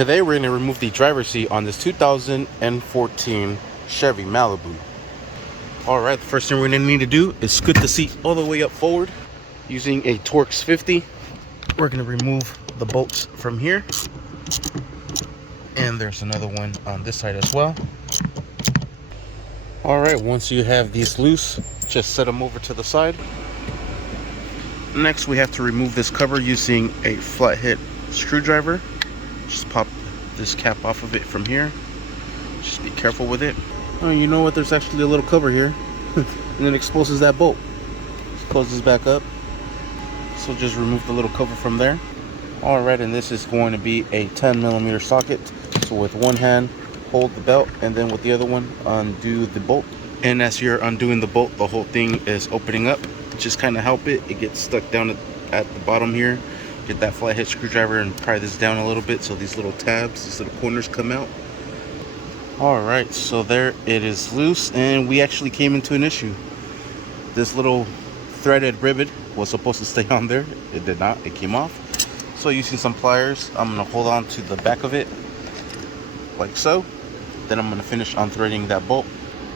Today we're going to remove the driver's seat on this 2014 Chevy Malibu. Alright, the first thing we're going to need to do is scoot the seat all the way up forward using a Torx 50. We're going to remove the bolts from here. And there's another one on this side as well. Alright, once you have these loose, just set them over to the side. Next, we have to remove this cover using a flathead screwdriver. Just pop this cap off of it from here. Just be careful with it. Oh, you know what? There's actually a little cover here. And it exposes that bolt. Just closes back up. So just remove the little cover from there. Alright, and this is going to be a 10mm socket. So with one hand, hold the belt, and then with the other one, undo the bolt. And as you're undoing the bolt, the whole thing is opening up. Just kind of help it. It gets stuck down at the bottom here. Get that flathead screwdriver and pry this down a little bit so these little tabs, these little corners come out. Alright, so there it is loose, and we actually came into an issue. This little threaded rivet was supposed to stay on there. It did not. It came off. So using some pliers, I'm going to hold on to the back of it like so. Then I'm going to finish unthreading that bolt.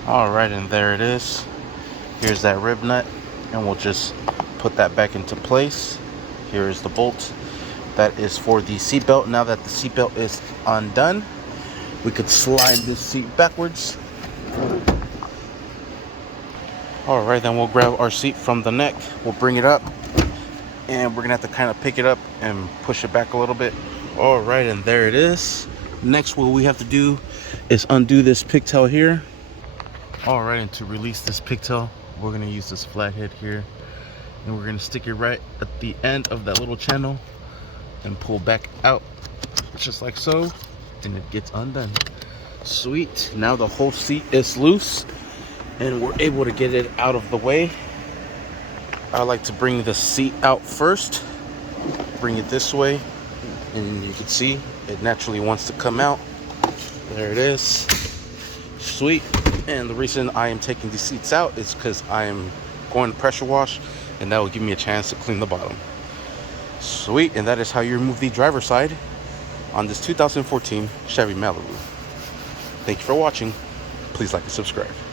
Alright, and there it is. Here's that rib nut, and we'll just put that back into place. Here is the bolt that is for the seatbelt. Now that the seatbelt is undone, we could slide this seat backwards. Alright, then we'll grab our seat from the neck. We'll bring it up, and we're gonna have to kind of pick it up and push it back a little bit. Alright, and there it is. Next, what we have to do is undo this pigtail here. Alright, and to release this pigtail, we're going to use this flathead here. And we're going to stick it right at the end of that little channel and pull back out just like so. And it gets undone. Sweet. Now the whole seat is loose and we're able to get it out of the way. I like to bring the seat out first. Bring it this way. And you can see it naturally wants to come out. There it is. Sweet. And the reason I am taking these seats out is because I am going to pressure wash, and that will give me a chance to clean the bottom. Sweet. And that is how you remove the driver's side on this 2014 Chevy Malibu. Thank you for watching. Please like and subscribe.